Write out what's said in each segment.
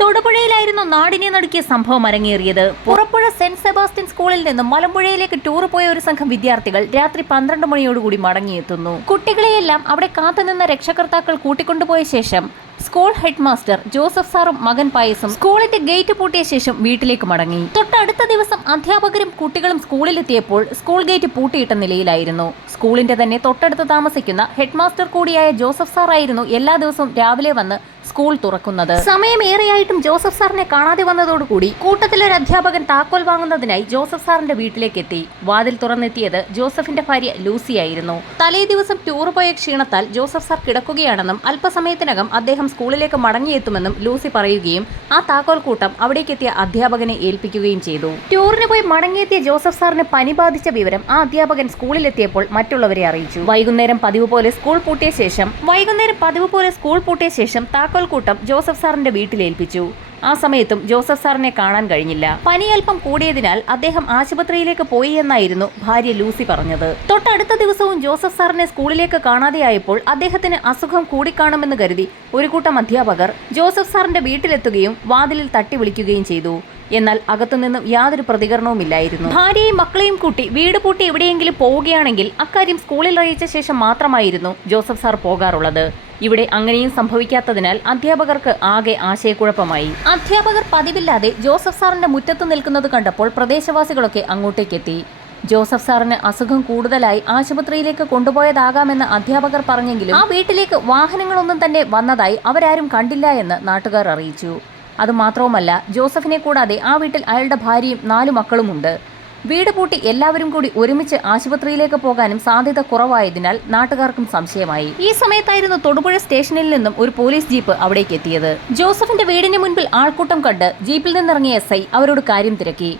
തൊടുപുഴയിലായിരുന്നു നാടിനെ നടുക്കിയ സംഭവം അരങ്ങേറിയത്. പുറപ്പുഴ സെന്റ് സെബാസ്റ്റ്യൻ സ്കൂളിൽ നിന്നും മലമ്പുഴയിലേക്ക് ടൂർ പോയ ഒരു സംഘം വിദ്യാർത്ഥികൾ രാത്രി 12 മണിയോടുകൂടി മടങ്ങിയെത്തുന്നു. കുട്ടികളെയെല്ലാം അവിടെ കാത്തുനിന്ന രക്ഷകർത്താക്കൾ കൂട്ടിക്കൊണ്ടുപോയ ശേഷം സ്കൂൾ ഹെഡ് മാസ്റ്റർ ജോസഫ് സാറും മകൻ പായസും സ്കൂളിന്റെ ഗേറ്റ് പൂട്ടിയ ശേഷം വീട്ടിലേക്ക് മടങ്ങി. തൊട്ടടുത്ത ദിവസം അധ്യാപകരും കുട്ടികളും സ്കൂളിലെത്തിയപ്പോൾ സ്കൂൾ ഗേറ്റ് പൂട്ടിയിട്ട നിലയിലായിരുന്നു. സ്കൂളിന്റെ തന്നെ തൊട്ടടുത്ത് താമസിക്കുന്ന ഹെഡ് മാസ്റ്റർ കൂടിയായ ജോസഫ് സാർ ആയിരുന്നു എല്ലാ ദിവസവും രാവിലെ വന്ന് സ്കൂൾ തുറക്കുന്നത്. സമയമേറെയായിട്ടും ജോസഫ് സാറിനെ കാണാതെ വന്നതോടുകൂടി കൂട്ടത്തിലൊരു അധ്യാപകൻ താക്കോൽ വാങ്ങുന്നതിനായി ജോസഫ് സാറിന്റെ വീട്ടിലേക്ക് എത്തി. വാതിൽ തുറന്നെത്തിയത് ജോസഫിന്റെ ഭാര്യ ലൂസിയായിരുന്നു. തലേ ദിവസം ടൂർ പോയ ക്ഷീണത്താൽ ജോസഫ് സാർ കിടക്കുകയാണെന്നും അല്പസമയത്തിനകം അദ്ദേഹം സ്കൂളിലേക്ക് മടങ്ങിയെത്തുമെന്നും ലൂസി പറയുകയും ആ താക്കോൽ കൂട്ടം അവിടേക്കെത്തിയ അധ്യാപകനെ ഏൽപ്പിക്കുകയും ചെയ്തു. ടൂറിന് പോയി മടങ്ങിയെത്തിയ ജോസഫ് സാറിന് പനി ബാധിച്ച വിവരം ആ അധ്യാപകൻ സ്കൂളിലെത്തിയപ്പോൾ മറ്റുള്ളവരെ അറിയിച്ചു. വൈകുന്നേരം പതിവ് പോലെ സ്കൂൾ പൂട്ടിയ ശേഷം താക്കോൽ കൂട്ടം ജോസഫ് സാറിന്റെ വീട്ടിലേൽപ്പിച്ചു. ആ സമയത്തും ജോസഫ് സാറിനെ കാണാൻ കഴിഞ്ഞില്ല. പനി അല്പം കൂടിയതിനാൽ അദ്ദേഹം ആശുപത്രിയിലേക്ക് പോയി എന്നായിരുന്നു ഭാര്യ ലൂസി പറഞ്ഞത്. തൊട്ടടുത്ത ദിവസവും ജോസഫ് സാറിനെ സ്കൂളിലേക്ക് കാണാതെയായപ്പോൾ അദ്ദേഹത്തിന് അസുഖം കൂടിക്കാണുമെന്ന് കരുതി ഒരു കൂട്ടം അധ്യാപകർ ജോസഫ് സാറിന്റെ വീട്ടിലെത്തുകയും വാതിലിൽ തട്ടി വിളിക്കുകയും ചെയ്തു. എന്നാൽ അകത്തുനിന്നും യാതൊരു പ്രതികരണവുമില്ലായിരുന്നു. ഭാര്യയും മക്കളെയും കൂട്ടി വീട് പൂട്ടി എവിടെയെങ്കിലും പോവുകയാണെങ്കിൽ അക്കാര്യം സ്കൂളിൽ അറിയിച്ച ശേഷം മാത്രമായിരുന്നു ജോസഫ് സാർ പോകാറുള്ളത്. ഇവിടെ അങ്ങനെയും സംഭവിക്കാത്തതിനാൽ അധ്യാപകർക്ക് ആകെ ആശയക്കുഴപ്പമായി. അധ്യാപകർ പതിവില്ലാതെ ജോസഫ് സാറിന്റെ മുറ്റത്ത് നിൽക്കുന്നത് കണ്ടപ്പോൾ പ്രദേശവാസികളൊക്കെ അങ്ങോട്ടേക്കെത്തി. ജോസഫ് സാറിന് അസുഖം കൂടുതലായി ആശുപത്രിയിലേക്ക് കൊണ്ടുപോയതാകാമെന്ന് അധ്യാപകർ പറഞ്ഞെങ്കിലും ആ വീട്ടിലേക്ക് വാഹനങ്ങളൊന്നും തന്നെ വന്നതായി അവരാരും കണ്ടില്ല എന്ന് നാട്ടുകാർ അറിയിച്ചു. അതുമാത്രവുമല്ല, ജോസഫിനെ കൂടാതെ ആ വീട്ടിൽ അയാളുടെ ഭാര്യയും 4 മക്കളുമുണ്ട്. വീട് പൂട്ടി എല്ലാവരും കൂടി ഒരുമിച്ച് ആശുപത്രിയിലേക്ക് പോകാനും സാധ്യത കുറവായതിനാൽ നാട്ടുകാർക്കും സംശയമായി. ഈ സമയത്തായിരുന്നു തൊടുപുഴ സ്റ്റേഷനിൽ നിന്നും ഒരു പോലീസ് ജീപ്പ് അവിടേക്ക് എത്തിയത്. ജോസഫിന്റെ വീടിന് മുൻപിൽ ആൾക്കൂട്ടം കണ്ട് ജീപ്പിൽ നിന്നിറങ്ങിയ SI അവരോട് കാര്യം തിരക്കി.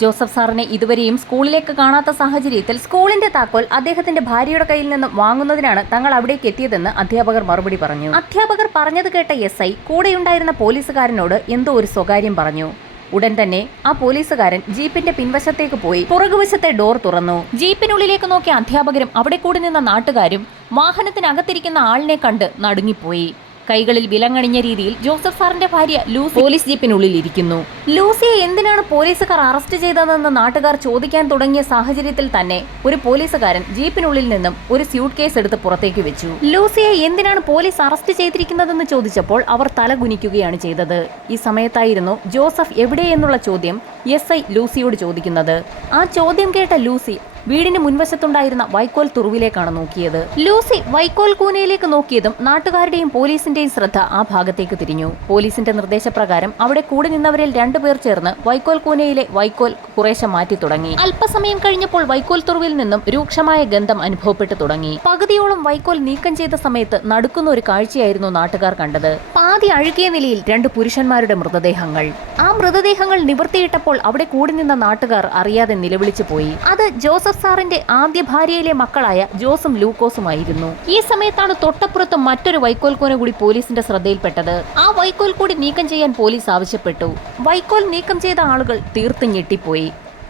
ജോസഫ് സാറിനെ ഇതുവരെയും സ്കൂളിലേക്ക് കാണാത്ത സാഹചര്യത്തിൽ സ്കൂളിന്റെ താക്കോൽ അദ്ദേഹത്തിന്റെ ഭാര്യയുടെ കയ്യിൽ നിന്നും വാങ്ങുന്നതിനാണ് തങ്ങൾ അവിടേക്ക് എത്തിയതെന്ന് അധ്യാപകർ മറുപടി പറഞ്ഞു. അധ്യാപകർ പറഞ്ഞത് കേട്ട SI കൂടെയുണ്ടായിരുന്ന പോലീസുകാരനോട് എന്തോ ഒരു സ്വകാര്യം പറഞ്ഞു. ഉടൻ തന്നെ ആ പോലീസുകാരൻ ജീപ്പിന്റെ പിൻവശത്തേക്ക് പോയി പുറകുവശത്തെ ഡോർ തുറന്നു. ജീപ്പിനുള്ളിലേക്ക് നോക്കിയ അധ്യാപകരും അവിടെ കൂടി നിന്ന നാട്ടുകാരും വാഹനത്തിനകത്തിരിക്കുന്ന ആളിനെ കണ്ട് നടുങ്ങിപ്പോയി. കൈകളിൽ വിലങ്ങണിഞ്ഞ രീതിയിൽ ജോസഫ് സാറിന്റെ ഭാര്യ ലൂസി പോലീസ് ജീപ്പിനുള്ളിൽ ഇരിക്കുന്നു. ലൂസിയെ എന്തിനാണ് പോലീസുകാർ അറസ്റ്റ് ചെയ്തതെന്ന് നാട്ടുകാർ ചോദിക്കാൻ തുടങ്ങിയ സാഹചര്യത്തിൽ തന്നെ ഒരു പോലീസുകാരൻ ജീപ്പിനുള്ളിൽ നിന്നും ഒരു സ്യൂട്ട് കേസ് എടുത്ത് പുറത്തേക്ക് വെച്ചു. ലൂസിയെ എന്തിനാണ് പോലീസ് അറസ്റ്റ് ചെയ്തിരിക്കുന്നതെന്ന് ചോദിച്ചപ്പോൾ അവർ തലകുനിക്കുകയാണ് ചെയ്തത്. ഈ സമയത്തായിരുന്നു ജോസഫ് എവിടെയെന്നുള്ള ചോദ്യം SI ലൂസിയോട് ചോദിക്കുന്നത്. ആ ചോദ്യം കേട്ട ലൂസി വീടിന് മുൻവശത്തുണ്ടായിരുന്ന വൈക്കോൽ തുറുവിലേക്കാണ് നോക്കിയത്. ലൂസി വൈക്കോൽ കൂനയിലേക്ക് നോക്കിയതും നാട്ടുകാരുടെയും പോലീസിന്റെയും ശ്രദ്ധ ആ ഭാഗത്തേക്ക് തിരിഞ്ഞു. പോലീസിന്റെ നിർദ്ദേശപ്രകാരം അവിടെ കൂടി നിന്നവരിൽ 2 പേർ ചേർന്ന് വൈക്കോൽ കൂനയിലെ വൈക്കോൽ കുറേശ്ശെ മാറ്റി തുടങ്ങി. അല്പസമയം കഴിഞ്ഞപ്പോൾ വൈക്കോൽ തുറുവിൽ നിന്നും രൂക്ഷമായ ഗന്ധം അനുഭവപ്പെട്ടു തുടങ്ങി. പകുതിയോളം വൈക്കോൽ നീക്കം ചെയ്ത സമയത്ത് നടുക്കുന്ന ഒരു കാഴ്ചയായിരുന്നു നാട്ടുകാർ കണ്ടത്. പാതി അഴുകിയ നിലയിൽ 2 പുരുഷന്മാരുടെ മൃതദേഹങ്ങൾ. ആ മൃതദേഹങ്ങൾ നിവർത്തിയിട്ടപ്പോൾ അവിടെ കൂടി നിന്ന നാട്ടുകാർ അറിയാതെ നിലവിളിച്ചു പോയി. അത് ജോസഫ് സാറിന്റെ ആദ്യ ഭാര്യയിലെ മക്കളായ ജോസും ലൂക്കോസുമായിരുന്നു. ഈ സമയത്താണ് തൊട്ടപ്പുറത്ത് മറ്റൊരു വൈക്കോൽ കൂന കൂടി പോലീസിന്റെ ശ്രദ്ധയിൽപ്പെട്ടത്. ആ വൈക്കോൽ കൂടി നീക്കം ചെയ്യാൻ പോലീസ് ആവശ്യപ്പെട്ടു. വൈക്കോൽ നീക്കം ചെയ്ത ആളുകൾ തീർത്തും ഞെട്ടിപ്പോയി.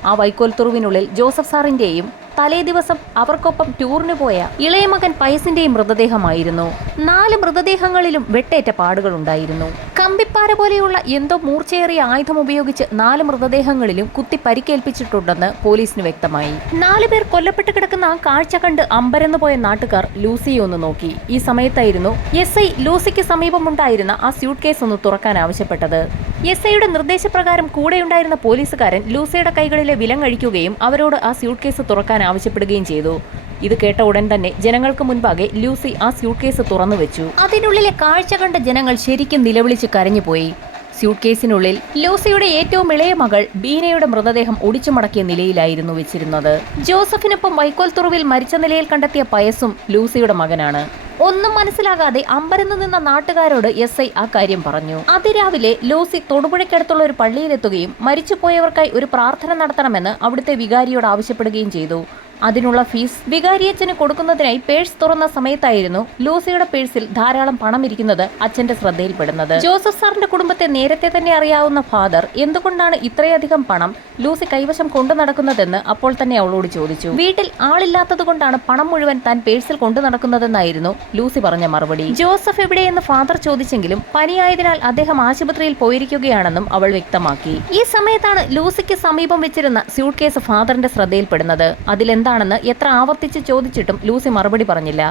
ആ വൈക്കോൽ തുറുവിനുള്ളിൽ ജോസഫ് സാറിന്റെയും തലേ ദിവസം അവർക്കൊപ്പം ടൂറിന് പോയ ഇളയ മകൻ പയസിന്റെയും മൃതദേഹമായിരുന്നു. 4 മൃതദേഹങ്ങളിലും വെട്ടേറ്റ പാടുകൾ ഉണ്ടായിരുന്നു. കമ്പിപ്പാര പോലെയുള്ള എന്തോ മൂർച്ചയേറിയ ആയുധം ഉപയോഗിച്ച് 4 മൃതദേഹങ്ങളിലും കുത്തി പരിക്കേൽപ്പിച്ചിട്ടുണ്ടെന്ന് പോലീസിന് വ്യക്തമായി. 4 പേർ കൊല്ലപ്പെട്ട് കിടക്കുന്ന ആ കാഴ്ച കണ്ട് അമ്പരന്നു പോയ നാട്ടുകാർ ലൂസിയെ ഒന്ന് നോക്കി. ഈ സമയത്തായിരുന്നു SI ലൂസിക്ക് സമീപമുണ്ടായിരുന്ന ആ സ്യൂട്ട് കേസ് ഒന്ന് തുറക്കാൻ ആവശ്യപ്പെട്ടത്. SIയുടെ നിർദ്ദേശപ്രകാരം കൂടെയുണ്ടായിരുന്ന പോലീസുകാരൻ ലൂസിയുടെ കൈകളിലെ വിലങ്ങഴിക്കുകയും അവരോട് ആ സ്യൂട്ട് കേസ് തുറക്കാൻ ആവശ്യപ്പെടുകയും ചെയ്തു. ഇത് കേട്ട ഉടൻ തന്നെ ജനങ്ങൾക്ക് മുൻപാകെ ലൂസി ആ സ്യൂട്ട് കേസ് തുറന്നു വെച്ചു. അതിനുള്ളിലെ കാഴ്ച കണ്ട ജനങ്ങൾ ശരിക്കും നിലവിളിച്ച് കരഞ്ഞുപോയി. സ്യൂട്ട് കേസിനുള്ളിൽ ലൂസിയുടെ ഏറ്റവും ഇളയ മകൾ ബീനയുടെ മൃതദേഹം ഒടിച്ചു മടക്കിയ നിലയിലായിരുന്നു വെച്ചിരുന്നത്. ജോസഫിനൊപ്പം വൈക്കോൽ തുറുവിൽ മരിച്ച നിലയിൽ കണ്ടെത്തിയ പയസും ലൂസിയുടെ മകനാണ്. ഒന്നും മനസ്സിലാകാതെ അമ്പരന്ന് നിന്ന നാട്ടുകാരോട് SI ആ കാര്യം പറഞ്ഞു. അതിരാവിലെ ലൂസി തൊടുപുഴയ്ക്കടുത്തുള്ള ഒരു പള്ളിയിലെത്തുകയും മരിച്ചുപോയവർക്കായി ഒരു പ്രാർത്ഥന നടത്തണമെന്ന് അവിടുത്തെ വികാരിയോട് ആവശ്യപ്പെടുകയും ചെയ്തു. അതിനുള്ള ഫീസ് വികാരിയച്ഛന് കൊടുക്കുന്നതിനായി പേഴ്സ് തുറന്ന സമയത്തായിരുന്നു ലൂസിയുടെ പേഴ്സിൽ ധാരാളം പണം ഇരിക്കുന്നത് അച്ഛന്റെ ശ്രദ്ധയിൽപ്പെടുന്നത്. ജോസഫ് സാറിന്റെ കുടുംബത്തെ നേരത്തെ തന്നെ അറിയാവുന്ന ഫാദർ എന്തുകൊണ്ടാണ് ഇത്രയധികം പണം ലൂസി കൈവശം കൊണ്ടു നടക്കുന്നതെന്ന് അപ്പോൾ തന്നെ അവളോട് ചോദിച്ചു. വീട്ടിൽ ആളില്ലാത്തത് കൊണ്ടാണ് പണം മുഴുവൻ താൻ പേഴ്സിൽ കൊണ്ടു നടക്കുന്നതെന്നായിരുന്നു ലൂസി പറഞ്ഞ മറുപടി. ജോസഫ് എവിടെയെന്ന് ഫാദർ ചോദിച്ചെങ്കിലും പനിയായതിനാൽ അദ്ദേഹം ആശുപത്രിയിൽ പോയിരിക്കുകയാണെന്നും അവൾ വ്യക്തമാക്കി. ഈ സമയത്താണ് ലൂസിക്ക് സമീപം വെച്ചിരുന്ന സ്യൂട്ട് കേസ് ഫാദറിന്റെ ശ്രദ്ധയിൽപ്പെടുന്നത്. അതിലെന്താണെന്ന് എത്ര ആവർത്തിച്ച് ചോദിച്ചിട്ടും ലൂസി മറുപടി പറഞ്ഞില്ല.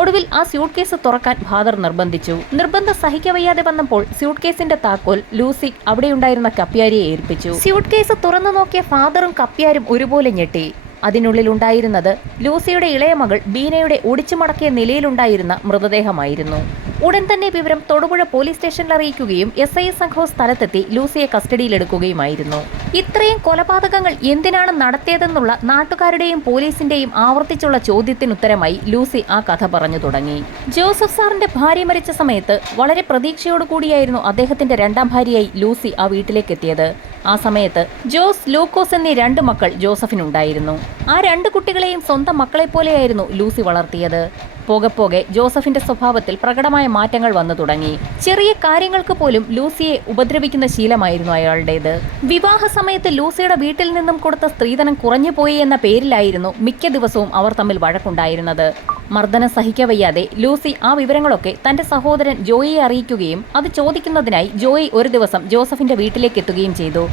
ഒടുവിൽ ആ സ്യൂട്ട് കേസ് തുറക്കാൻ ഫാദർ നിർബന്ധിച്ചു. നിർബന്ധം സഹിക്കവയ്യാതെ വന്നപ്പോൾ സ്യൂട്ട് കേസിന്റെ താക്കോൽ ലൂസി അവിടെയുണ്ടായിരുന്ന കപ്പ്യാരിയെ ഏൽപ്പിച്ചു. സ്യൂട്ട് കേസ് തുറന്നു നോക്കിയ ഫാദറും കപ്പ്യാരും ഒരുപോലെ ഞെട്ടി. അതിനുള്ളിൽ ഉണ്ടായിരുന്നത് ലൂസിയുടെ ഇളയ മകൾ ബീനയുടെ ഒടിച്ചു മടക്കിയ നിലയിലുണ്ടായിരുന്ന മൃതദേഹമായിരുന്നു. ഉടൻ തന്നെ വിവരം തൊടുപുഴ പോലീസ് സ്റ്റേഷനിൽ അറിയിക്കുകയും SI സംഘവും സ്ഥലത്തെത്തി ലൂസിയെ കസ്റ്റഡിയിലെടുക്കുകയുമായിരുന്നു. ഇത്രയും കൊലപാതകങ്ങൾ എന്തിനാണ് നടത്തിയതെന്നുള്ള നാട്ടുകാരുടെയും പോലീസിന്റെയും ആവർത്തിച്ചുള്ള ചോദ്യത്തിനുത്തരമായി ലൂസി ആ കഥ പറഞ്ഞു തുടങ്ങി. ജോസഫ് സാറിന്റെ ഭാര്യ മരിച്ച സമയത്ത് വളരെ പ്രതീക്ഷയോടുകൂടിയായിരുന്നു അദ്ദേഹത്തിന്റെ രണ്ടാം ഭാര്യയായി ലൂസി ആ വീട്ടിലേക്ക് എത്തിയത്. ആ സമയത്ത് ജോസ്, ലൂക്കോസ് എന്നീ 2 മക്കൾ ജോസഫിനുണ്ടായിരുന്നു. ആ 2 കുട്ടികളെയും സ്വന്തം മക്കളെ പോലെയായിരുന്നു ലൂസി വളർത്തിയത്. പോകെ പോകെ ജോസഫിന്റെ സ്വഭാവത്തിൽ പ്രകടമായ മാറ്റങ്ങൾ വന്നു തുടങ്ങി. ചെറിയ കാര്യങ്ങൾക്ക് പോലും ലൂസിയെ ഉപദ്രവിക്കുന്ന ശീലമായിരുന്നു അയാളുടേത്. വിവാഹ സമയത്ത് ലൂസിയുടെ വീട്ടിൽ നിന്നും കൊടുത്ത സ്ത്രീധനം കുറഞ്ഞുപോയി എന്ന പേരിലായിരുന്നു മിക്ക ദിവസവും അവർ തമ്മിൽ വഴക്കുണ്ടായിരുന്നത്. മർദ്ദനം സഹിക്കവയ്യാതെ ലൂസി ആ വിവരങ്ങളൊക്കെ തന്റെ സഹോദരൻ ജോയിയെ അറിയിക്കുകയും അത് ചോദിക്കുന്നതിനായി ജോയി ഒരു ദിവസം ജോസഫിന്റെ വീട്ടിലേക്ക് എത്തുകയും ചെയ്തു.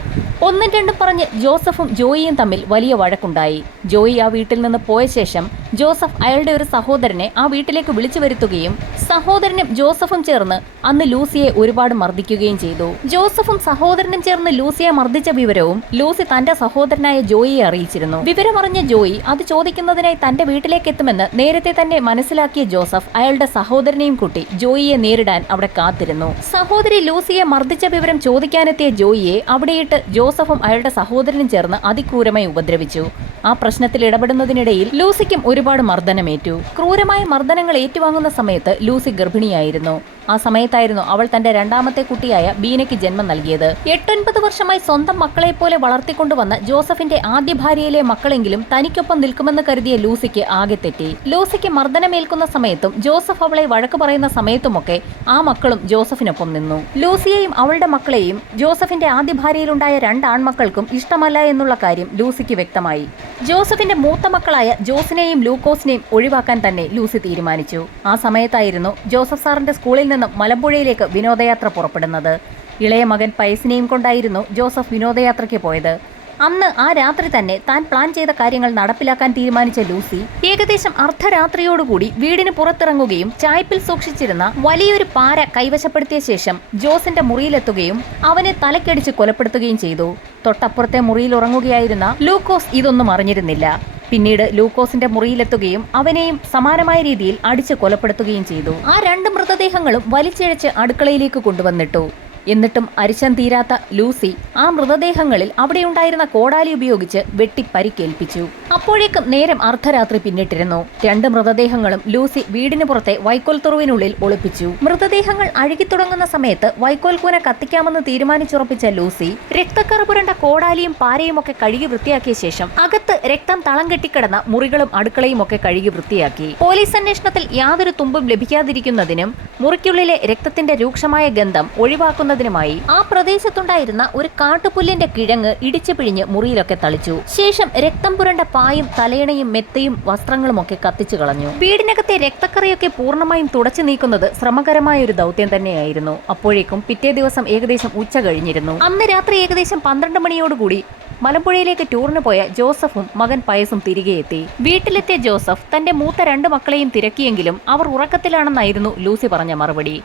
1ഉം 2ഉം പറഞ്ഞ് ജോസഫും ജോയിയും തമ്മിൽ വലിയ വഴക്കുണ്ടായി. ജോയി ആ വീട്ടിൽ നിന്ന് പോയ ശേഷം ജോസഫ് അയാളുടെ ഒരു സഹോദരനെ ആ വീട്ടിലേക്ക് വിളിച്ചു വരുത്തുകയും സഹോദരനും ജോസഫും ചേർന്ന് അന്ന് ലൂസിയെ ഒരുപാട് മർദ്ദിക്കുകയും ചെയ്തു. ജോസഫും സഹോദരനും ചേർന്ന് ലൂസിയെ മർദ്ദിച്ച വിവരവും ലൂസി തന്റെ സഹോദരനായ ജോയിയെ അറിയിച്ചിരുന്നു. വിവരമറിഞ്ഞ ജോയി അത് ചോദിക്കുന്നതിനായി തന്റെ വീട്ടിലേക്ക് എത്തുമെന്ന് നേരത്തെ തന്നെ മനസ്സിലാക്കിയ ജോസഫ് അയാളുടെ സഹോദരനെയും കൂട്ടി ജോയിയെ നേരിടാൻ അവിടെ കാത്തിരുന്നു. സഹോദരി ലൂസിയെ മർദ്ദിച്ച വിവരം ചോദിക്കാനെത്തിയ ജോയിയെ അവിടെയിട്ട് ജോസഫും അയാളുടെ സഹോദരനും ചേർന്ന് അതിക്രൂരമായി ഉപദ്രവിച്ചു. ആ പ്രശ്നത്തിൽ ഇടപെടുന്നതിനിടയിൽ ലൂസിക്കും ഒരുപാട് മർദ്ദനമേറ്റു. ക്രൂരമായ മർദ്ദനങ്ങൾ ഏറ്റുവാങ്ങുന്ന സമയത്ത് ലൂസി ഗർഭിണിയായിരുന്നു. ആ സമയത്തായിരുന്നു അവൾ തന്റെ 2ാമത്തെ കുട്ടിയായ ബീനയ്ക്ക് ജന്മം നൽകിയത്. 8-9 വർഷമായി സ്വന്തം മക്കളെ പോലെ വളർത്തിക്കൊണ്ടുവന്ന ജോസഫിന്റെ ആദ്യ ഭാര്യയിലെ മക്കളെങ്കിലും തനിക്കൊപ്പം നിൽക്കുമെന്ന് കരുതിയ ലൂസിക്ക് ആകെ തെറ്റി. ലൂസിക്ക് മർദ്ദനമേൽക്കുന്ന സമയത്തും ജോസഫ് അവളെ വഴക്ക് പറയുന്ന സമയത്തുമൊക്കെ ആ മക്കളും ജോസഫിനൊപ്പം നിന്നു. ലൂസിയെയും അവളുടെ മക്കളെയും ജോസഫിന്റെ ആദ്യ ഭാര്യയിലുണ്ടായ 2 ആൺമക്കൾക്കും ഇഷ്ടമല്ല എന്നുള്ള കാര്യം ലൂസിക്ക് വ്യക്തമായി. ജോസഫിന്റെ മൂത്ത മക്കളായ ജോസിനെയും ലൂക്കോസിനെയും ഒഴിവാക്കാൻ തന്നെ ലൂസി തീരുമാനിച്ചു. ആ സമയത്തായിരുന്നു ജോസഫ് സാറിന്റെ സ്കൂളിൽ നിന്നും മലമ്പുഴയിലേക്ക് വിനോദയാത്ര പുറപ്പെടുന്നത്. ഇളയ മകൻ പയസിനെയും കൊണ്ടായിരുന്നു ജോസഫ് വിനോദയാത്രയ്ക്ക് പോയത്. അന്ന് ആ രാത്രി തന്നെ താൻ പ്ലാൻ ചെയ്ത കാര്യങ്ങൾ നടപ്പിലാക്കാൻ തീരുമാനിച്ച ലൂസി ഏകദേശം അർദ്ധരാത്രിയോടുകൂടി വീടിന് പുറത്തിറങ്ങുകയും ചായ്പിൽ സൂക്ഷിച്ചിരുന്ന വലിയൊരു പാര കൈവശപ്പെടുത്തിയ ശേഷം ജോസിന്റെ മുറിയിലെത്തുകയും അവനെ തലക്കടിച്ച് കൊലപ്പെടുത്തുകയും ചെയ്തു. തൊട്ടപ്പുറത്തെ മുറിയിൽ ഉറങ്ങുകയായിരുന്ന ലൂക്കോസ് ഇതൊന്നും അറിഞ്ഞിരുന്നില്ല. പിന്നീട് ലൂക്കോസിന്റെ മുറിയിലെത്തുകയും അവനെയും സമാനമായ രീതിയിൽ അടിച്ച് കൊലപ്പെടുത്തുകയും ചെയ്തു. ആ 2 മൃതദേഹങ്ങളും വലിച്ചിഴച്ച് അടുക്കളയിലേക്ക് കൊണ്ടുവന്നിട്ടു. എന്നിട്ടും അരിശം തീരാത്ത ലൂസി ആ മൃതദേഹങ്ങളിൽ അവിടെയുണ്ടായിരുന്ന കോടാലി ഉപയോഗിച്ച് വെട്ടി പരിക്കേൽപ്പിച്ചു. അപ്പോഴേക്കും നേരം അർദ്ധരാത്രി പിന്നിട്ടിരുന്നു. 2 മൃതദേഹങ്ങളും ലൂസി വീടിന് പുറത്തെ വൈക്കോൽ തുറുവിനുള്ളിൽ ഒളിപ്പിച്ചു. മൃതദേഹങ്ങൾ അഴുകിത്തുടങ്ങുന്ന സമയത്ത് വൈക്കോൽ കൂന കത്തിക്കാമെന്ന് തീരുമാനിച്ചുറപ്പിച്ച ലൂസി രക്തക്കറ പുരണ്ട കോടാലിയും പാരയും ഒക്കെ കഴുകി വൃത്തിയാക്കിയ ശേഷം അകത്ത് രക്തം തളം കെട്ടിക്കിടന്ന മുറികളും അടുക്കളയും ഒക്കെ കഴുകി വൃത്തിയാക്കി. പോലീസ് അന്വേഷണത്തിൽ യാതൊരു തുമ്പും ലഭിക്കാതിരിക്കുന്നതിനും മുറിക്കുള്ളിലെ രക്തത്തിന്റെ രൂക്ഷമായ ഗന്ധം ഒഴിവാക്കുന്നതിനുമായി ആ പ്രദേശത്തുണ്ടായിരുന്ന ഒരു കാട്ടുപുല്ലിന്റെ കിഴങ്ങ് ഇടിച്ചു പിഴിഞ്ഞ് മുറിയിലൊക്കെ തളിച്ചു. ശേഷം രക്തം പുരണ്ട പായും തലയണയും മെത്തയും വസ്ത്രങ്ങളും ഒക്കെ കത്തിച്ചു കളഞ്ഞു. വീടിനകത്തെ രക്തക്കറയൊക്കെ പൂർണ്ണമായും തുടച്ചു നീക്കുന്നത് ശ്രമകരമായ ഒരു ദൗത്യം തന്നെയായിരുന്നു. അപ്പോഴേക്കും പിറ്റേ ദിവസം ഏകദേശം ഉച്ച കഴിഞ്ഞിരുന്നു. അന്ന് രാത്രി ഏകദേശം 12 മണിയോടുകൂടി മലമ്പുഴയിലേക്ക് ടൂറിന് പോയ ജോസഫും മകൻ പയസും തിരികെ എത്തി. വീട്ടിലെത്തിയ ജോസഫ് തന്റെ മൂത്ത 2 മക്കളെയും തിരക്കിയെങ്കിലും അവർ ഉറക്കത്തിലാണെന്നായിരുന്നു ലൂസി പറഞ്ഞ മറുപടി.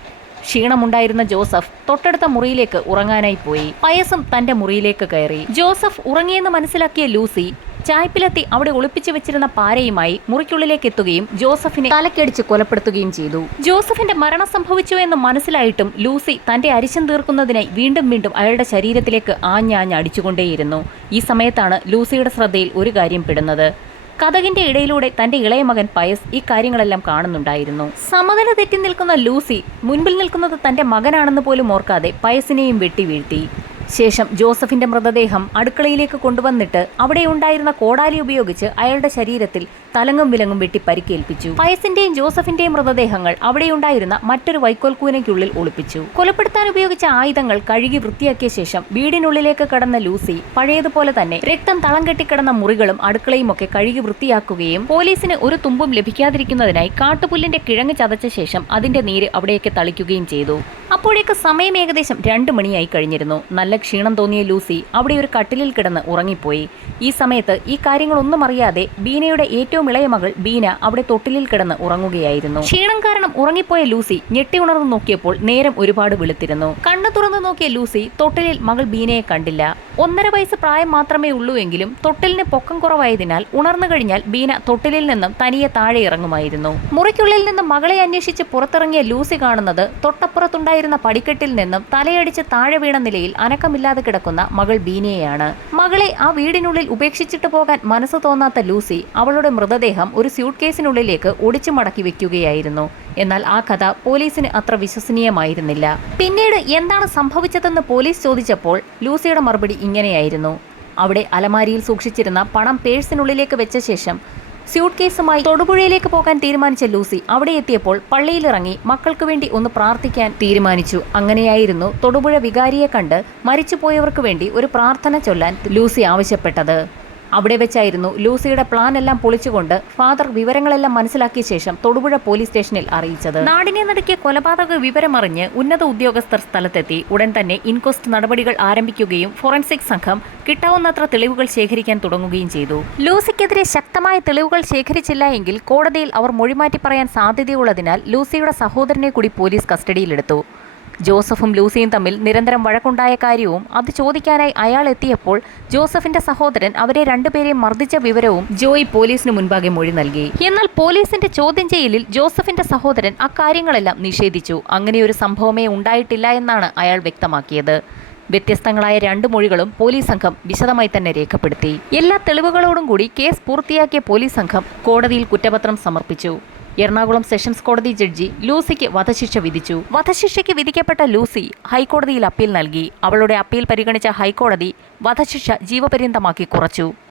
ക്ഷീണമുണ്ടായിരുന്ന ജോസഫ് തൊട്ടടുത്ത മുറിയിലേക്ക് ഉറങ്ങാനായി പോയി. പയസും തന്റെ മുറിയിലേക്ക് കയറി. ജോസഫ് ഉറങ്ങിയെന്ന് മനസ്സിലാക്കിയ ലൂസി ചായ്പിലെത്തി അവിടെ ഒളിപ്പിച്ചു വെച്ചിരുന്ന പാരയുമായി മുറിക്കുള്ളിലേക്ക് എത്തുകയും ജോസഫിനെ തലക്കടിച്ച് കൊലപ്പെടുത്തുകയും ചെയ്തു. ജോസഫിന്റെ മരണം സംഭവിച്ചു എന്ന് മനസ്സിലായിട്ടും ലൂസി തന്റെ അരിശം തീർക്കുന്നതിനായി വീണ്ടും വീണ്ടും അയാളുടെ ശരീരത്തിലേക്ക് ആഞ്ഞാഞ്ഞ് അടിച്ചുകൊണ്ടേയിരുന്നു. ഈ സമയത്താണ് ലൂസിയുടെ ശ്രദ്ധയിൽ ഒരു കാര്യം പെടുന്നത്. കതകിന്റെ ഇടയിലൂടെ തന്റെ ഇളയ മകൻ പയസ് ഈ കാര്യങ്ങളെല്ലാം കാണുന്നുണ്ടായിരുന്നു. സമനില തെറ്റി നിൽക്കുന്ന ലൂസി മുൻപിൽ നിൽക്കുന്നത് തന്റെ മകനാണെന്ന് പോലും ഓർക്കാതെ പയസിനെയും വെട്ടി വീഴ്ത്തി. ശേഷം ജോസഫിന്റെ മൃതദേഹം അടുക്കളയിലേക്ക് കൊണ്ടുവന്നിട്ട് അവിടെ ഉണ്ടായിരുന്ന കോടാലി ഉപയോഗിച്ച് അയാളുടെ ശരീരത്തിൽ തലങ്ങും വിലങ്ങും വെട്ടി പരിക്കേൽപ്പിച്ചു. പയസിന്റെയും ജോസഫിന്റെയും മൃതദേഹങ്ങൾ അവിടെയുണ്ടായിരുന്ന മറ്റൊരു വൈക്കോൽ കൂനയ്ക്കുള്ളിൽ ഒളിപ്പിച്ചു. കൊലപ്പെടുത്താൻ ഉപയോഗിച്ച ആയുധങ്ങൾ കഴുകി വൃത്തിയാക്കിയ ശേഷം വീടിനുള്ളിലേക്ക് കടന്ന ലൂസി പഴയതുപോലെ തന്നെ രക്തം തളം കെട്ടിക്കിടന്ന മുറികളും അടുക്കളയും ഒക്കെ കഴുകി വൃത്തിയാക്കുകയും പോലീസിന് ഒരു തുമ്പും ലഭിക്കാതിരിക്കുന്നതിനായി കാട്ടുപുല്ലിന്റെ കിഴങ്ങ് ചതച്ച ശേഷം അതിന്റെ നീര് അവിടേക്ക് തളിക്കുകയും ചെയ്തു. അപ്പോഴേക്ക് സമയം ഏകദേശം 2 മണിയായി കഴിഞ്ഞിരുന്നു. നല്ല ക്ഷീണം തോന്നിയ ലൂസി അവിടെ ഒരു കട്ടിലിൽ കിടന്ന് ഉറങ്ങിപ്പോയി. ഈ സമയത്ത് ഈ കാര്യങ്ങളൊന്നും അറിയാതെ ബീനയുടെ ഏറ്റവും ഇളയ മകൾ ബീന അവിടെ തൊട്ടിലിൽ കിടന്ന് ഉറങ്ങുകയായിരുന്നു. ക്ഷീണം കാരണം ഉറങ്ങിപ്പോയ ലൂസി ഞെട്ടി ഉണർന്നു നോക്കിയപ്പോൾ നേരം ഒരുപാട് വെളുത്തിരുന്നു. കണ്ണു തുറന്നു നോക്കിയ ലൂസി തൊട്ടിലിൽ മകൾ ബീനയെ കണ്ടില്ല. 1.5 വയസ്സ് പ്രായം മാത്രമേ ഉള്ളൂ എങ്കിലും തൊട്ടിലിന് പൊക്കം കുറവായതിനാൽ ഉണർന്നു കഴിഞ്ഞാൽ ബീന തൊട്ടിലിൽ നിന്നും തനിയെ താഴെ ഇറങ്ങുമായിരുന്നു. മുറിക്കുള്ളിൽ നിന്നും മകളെ അന്വേഷിച്ച് പുറത്തിറങ്ങിയ ലൂസി കാണുന്നത് തൊട്ടപ്പുറത്തുണ്ടായിരുന്ന പടിക്കെട്ടിൽ നിന്നും തലയടിച്ച് താഴെ വീണ നിലയിൽ അനക്കമില്ലാതെ കിടക്കുന്ന മകൾ ബീനയെയാണ്. മകളെ ആ വീടിനുള്ളിൽ ഉപേക്ഷിച്ചിട്ട് പോകാൻ മനസ്സ് തോന്നാത്ത ലൂസി അവളുടെ മൃതദേഹം ഒരു സ്യൂട്ട് കേസിനുള്ളിലേക്ക് ഒടിച്ചു മടക്കി വെക്കുകയായിരുന്നു. എന്നാൽ ആ കഥ പോലീസിന് അത്ര വിശ്വസനീയമായിരുന്നില്ല. പിന്നീട് എന്താണ് സംഭവിച്ചതെന്ന് പോലീസ് ചോദിച്ചപ്പോൾ ലൂസിയുടെ മറുപടി ഇങ്ങനെയായിരുന്നു. അവിടെ അലമാരിയിൽ സൂക്ഷിച്ചിരുന്ന പണം പേഴ്സിനുള്ളിലേക്ക് വെച്ച ശേഷം സ്യൂട്ട് കേസുമായി തൊടുപുഴയിലേക്ക് പോകാൻ തീരുമാനിച്ച ലൂസി അവിടെ എത്തിയപ്പോൾ പള്ളിയിലിറങ്ങി മക്കൾക്ക് വേണ്ടി ഒന്ന് പ്രാർത്ഥിക്കാൻ തീരുമാനിച്ചു. അങ്ങനെയായിരുന്നു തൊടുപുഴ വികാരിയെ കണ്ട് മരിച്ചുപോയവർക്ക് വേണ്ടി ഒരു പ്രാർത്ഥന ചൊല്ലാൻ ലൂസി ആവശ്യപ്പെട്ടത്. അവിടെ വെച്ചായിരുന്നു ലൂസിയുടെ പ്ലാൻ എല്ലാം പൊളിച്ചുകൊണ്ട് ഫാദർ വിവരങ്ങളെല്ലാം മനസ്സിലാക്കിയ ശേഷം തൊടുപുഴ പോലീസ് സ്റ്റേഷനിൽ അറിയിച്ചത്. നാടിനെ നടുക്കിയ കൊലപാതക വിവരമറിഞ്ഞ് ഉന്നത ഉദ്യോഗസ്ഥർ സ്ഥലത്തെത്തി. ഉടൻ തന്നെ ഇൻക്വസ്റ്റ് നടപടികൾ ആരംഭിക്കുകയും ഫോറൻസിക് സംഘം കിട്ടാവുന്നത്ര തെളിവുകൾ ശേഖരിക്കാൻ തുടങ്ങുകയും ചെയ്തു. ലൂസിക്കെതിരെ ശക്തമായ തെളിവുകൾ ശേഖരിച്ചില്ല എങ്കിൽ കോടതിയിൽ അവർ മൊഴിമാറ്റി പറയാൻ സാധ്യതയുള്ളതിനാൽ ലൂസിയുടെ സഹോദരനെ കൂടി പോലീസ് കസ്റ്റഡിയിലെടുത്തു. ജോസഫും ലൂസിയും തമ്മിൽ നിരന്തരം വഴക്കുണ്ടായ കാര്യവും അത് ചോദിക്കാനായി അയാൾ എത്തിയപ്പോൾ ജോസഫിന്റെ സഹോദരൻ അവരെ രണ്ടുപേരെയും മർദ്ദിച്ച വിവരവും ജോയി പോലീസിന് മുൻപാകെ മൊഴി നൽകി. എന്നാൽ പോലീസിന്റെ ചോദ്യം ചെയ്യലിൽ ജോസഫിന്റെ സഹോദരൻ അക്കാര്യങ്ങളെല്ലാം നിഷേധിച്ചു. അങ്ങനെയൊരു സംഭവമേ ഉണ്ടായിട്ടില്ല എന്നാണ് അയാൾ വ്യക്തമാക്കിയത്. വ്യത്യസ്തങ്ങളായ 2 മൊഴികളും പോലീസ് സംഘം വിശദമായി തന്നെ രേഖപ്പെടുത്തി. എല്ലാ തെളിവുകളോടും കൂടി കേസ് പൂർത്തിയാക്കിയ പോലീസ് സംഘം കോടതിയിൽ കുറ്റപത്രം സമർപ്പിച്ചു. എറണാകുളം സെഷൻസ് കോടതി ജഡ്ജി ലൂസിക്ക് വധശിക്ഷ വിധിച്ചു. വധശിക്ഷയ്ക്ക് വിധിക്കപ്പെട്ട ലൂസി ഹൈക്കോടതിയിൽ അപ്പീൽ നൽകി. അവളുടെ അപ്പീൽ പരിഗണിച്ച ഹൈക്കോടതി വധശിക്ഷ ജീവപര്യന്തമാക്കി കുറച്ചു.